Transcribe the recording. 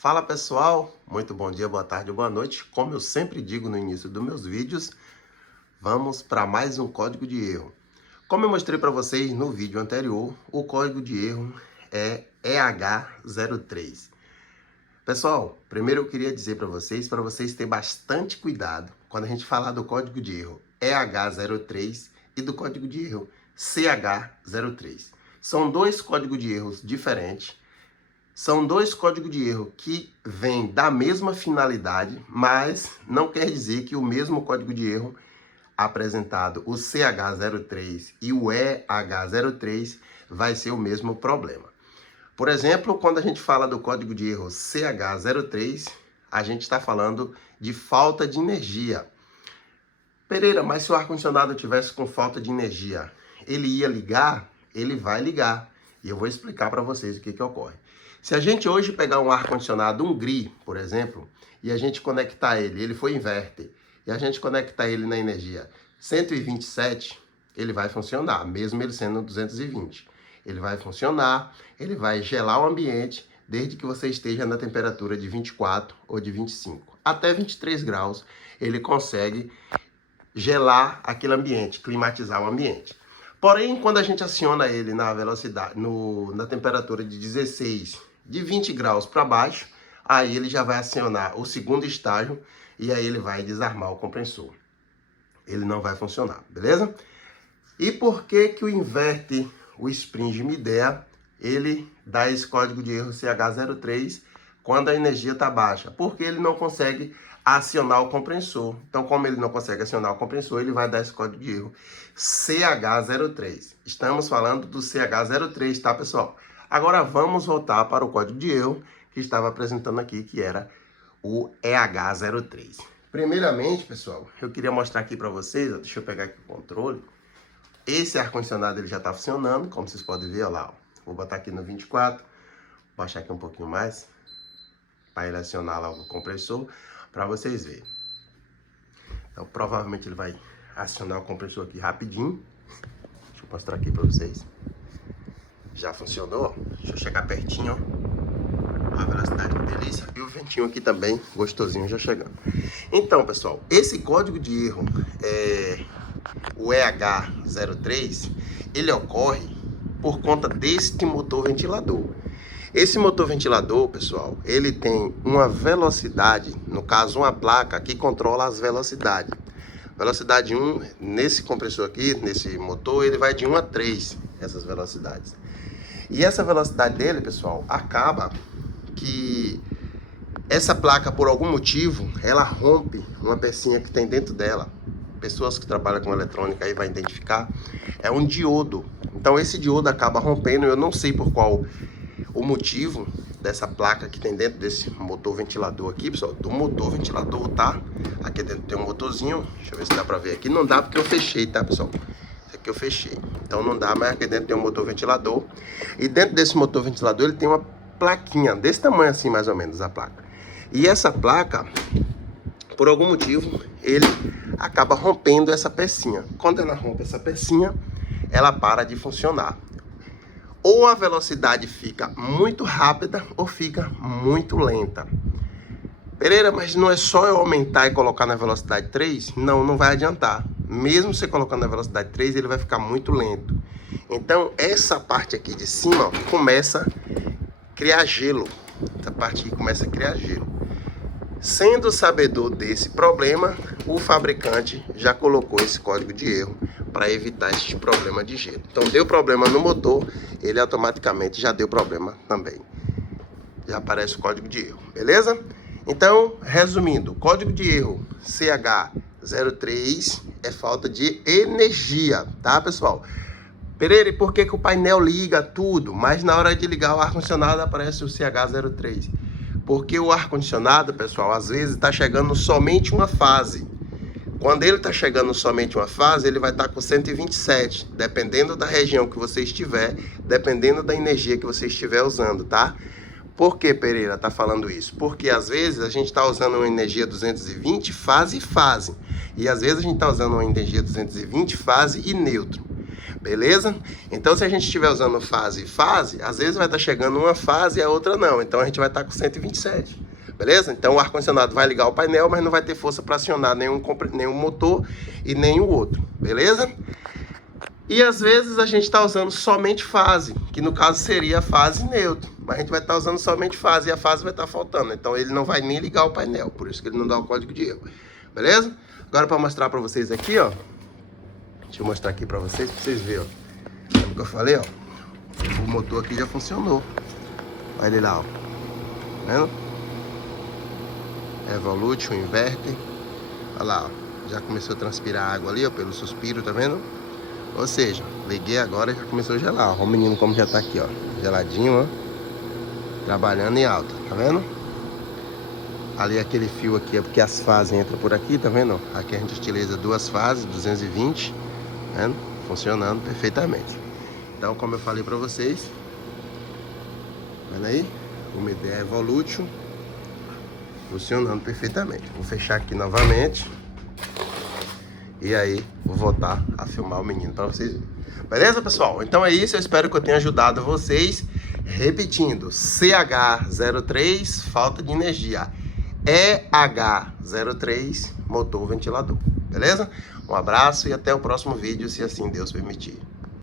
Fala pessoal, muito bom dia, boa tarde ou boa noite. Como eu sempre digo no início dos meus vídeos, vamos para mais um código de erro. Como eu mostrei para vocês no vídeo anterior, o código de erro é EH03. Pessoal, primeiro eu queria dizer para vocês terem bastante cuidado quando a gente falar do código de erro EH03 e do código de erro CH03. São dois códigos de erros diferentes. São dois códigos de erro que vêm da mesma finalidade, mas não quer dizer que o mesmo código de erro apresentado, o CH03 e o EH03, vai ser o mesmo problema. Por exemplo, quando a gente fala do código de erro CH03, a gente está falando de falta de energia. Pereira, mas se o ar-condicionado tivesse com falta de energia, ele ia ligar? Ele vai ligar. E eu vou explicar para vocês o que ocorre. Se a gente hoje pegar um ar-condicionado, um GRI, por exemplo, e a gente conectar ele foi inverter, e a gente conectar ele na energia 127, ele vai funcionar, mesmo ele sendo 220. Ele vai funcionar, ele vai gelar o ambiente, desde que você esteja na temperatura de 24 ou de 25. Até 23 graus, ele consegue gelar aquele ambiente, climatizar o ambiente. Porém, quando a gente aciona ele na velocidade, na temperatura de 16, de 20 graus para baixo, aí ele já vai acionar o segundo estágio e aí ele vai desarmar o compressor. Ele não vai funcionar, beleza? E por que que o inverte, o Spring Midea, ele dá esse código de erro CH03 quando a energia está baixa? Porque ele não consegue acionar o compressor. Então, como ele não consegue acionar o compressor, ele vai dar esse código de erro CH03. Estamos falando do CH03, tá, pessoal? Agora vamos voltar para o código de erro que estava apresentando aqui, que era o EH03. Primeiramente, pessoal, eu queria mostrar aqui para vocês, ó, deixa eu pegar aqui o controle. Esse ar-condicionado ele já está funcionando, como vocês podem ver, ó lá. Ó. Vou botar aqui no 24, baixar aqui um pouquinho mais, para ele acionar lá o compressor, para vocês verem. Então, provavelmente ele vai acionar o compressor aqui rapidinho. Deixa eu mostrar aqui para vocês. Já funcionou. Deixa eu chegar pertinho, ó. A velocidade é delícia. E o ventinho aqui também, gostosinho, já chegando. Então, pessoal, esse código de erro, o EH03, ele ocorre por conta deste motor ventilador. Esse motor ventilador, pessoal, ele tem uma velocidade, no caso uma placa que controla as velocidades. Velocidade 1, nesse compressor aqui, nesse motor, ele vai de 1 a 3, essas velocidades. E essa velocidade dele, pessoal, acaba que essa placa, por algum motivo, ela rompe uma pecinha que tem dentro dela. Pessoas que trabalham com eletrônica aí vão identificar, é um diodo. Então esse diodo acaba rompendo, eu não sei por qual o motivo dessa placa que tem dentro desse motor ventilador aqui, pessoal, do motor ventilador, tá? Aqui dentro tem um motorzinho, deixa eu ver se dá pra ver aqui, não dá porque eu fechei, tá, pessoal? Esse aqui eu fechei, então não dá, mas aqui dentro tem um motor ventilador, e dentro desse motor ventilador ele tem uma plaquinha, desse tamanho assim mais ou menos a placa, e essa placa, por algum motivo, ele acaba rompendo essa pecinha. Quando ela rompe essa pecinha, ela para de funcionar. Ou a velocidade fica muito rápida ou fica muito lenta. Pereira, mas não é só eu aumentar e colocar na velocidade 3? Não, não vai adiantar. Mesmo você colocando na velocidade 3, ele vai ficar muito lento. Então, essa parte aqui de cima, ó, começa a criar gelo. Essa parte aqui começa a criar gelo. Sendo sabedor desse problema, o fabricante já colocou esse código de erro para evitar esse problema de gelo. Então deu problema no motor, ele automaticamente já deu problema também. Já aparece o código de erro, beleza? Então, resumindo, código de erro CH03 é falta de energia, tá, pessoal? Pereira, e por que que o painel liga tudo, mas na hora de ligar o ar-condicionado aparece o CH03? Porque o ar-condicionado, pessoal, às vezes está chegando somente uma fase. Quando ele está chegando somente uma fase, ele vai estar com 127, dependendo da região que você estiver, dependendo da energia que você estiver usando, tá? Por que, Pereira, está falando isso? Porque às vezes a gente está usando uma energia 220 fase e fase. E às vezes a gente está usando uma energia 220 fase e neutro. beleza? Então, se a gente estiver usando fase e fase, às vezes vai estar chegando uma fase e a outra não. Então, a gente vai estar com 127, beleza? Então, o ar-condicionado vai ligar o painel, mas não vai ter força para acionar nenhum motor e nem o outro, beleza? E às vezes a gente está usando somente fase, que no caso seria a fase neutro. Mas a gente vai estar usando somente fase e a fase vai estar faltando. Então ele não vai nem ligar o painel, por isso que ele não dá o código de erro. Beleza? Agora para mostrar para vocês aqui, ó. Deixa eu mostrar aqui para vocês verem, ó. Lembra que eu falei, ó? O motor aqui já funcionou. Olha ele lá, ó. Tá vendo? Evolution, inverter. Olha lá, ó. Já começou a transpirar água ali, ó, pelo suspiro, tá vendo? Ou seja, liguei agora e já começou a gelar, ó. O menino como já tá aqui, ó. Geladinho, ó. Trabalhando em alta, tá vendo? Ali aquele fio aqui é porque as fases entram por aqui, tá vendo? Aqui a gente utiliza duas fases, 220, tá vendo? Funcionando perfeitamente. Então, como eu falei pra vocês, tá vendo aí? O MD Evolution funcionando perfeitamente. Vou fechar aqui novamente. E aí, vou voltar a filmar o menino para vocês verem. Beleza, pessoal? Então é isso, eu espero que eu tenha ajudado vocês. Repetindo, CH03, falta de energia. EH03, motor ventilador. Beleza? Um abraço e até o próximo vídeo, se assim Deus permitir.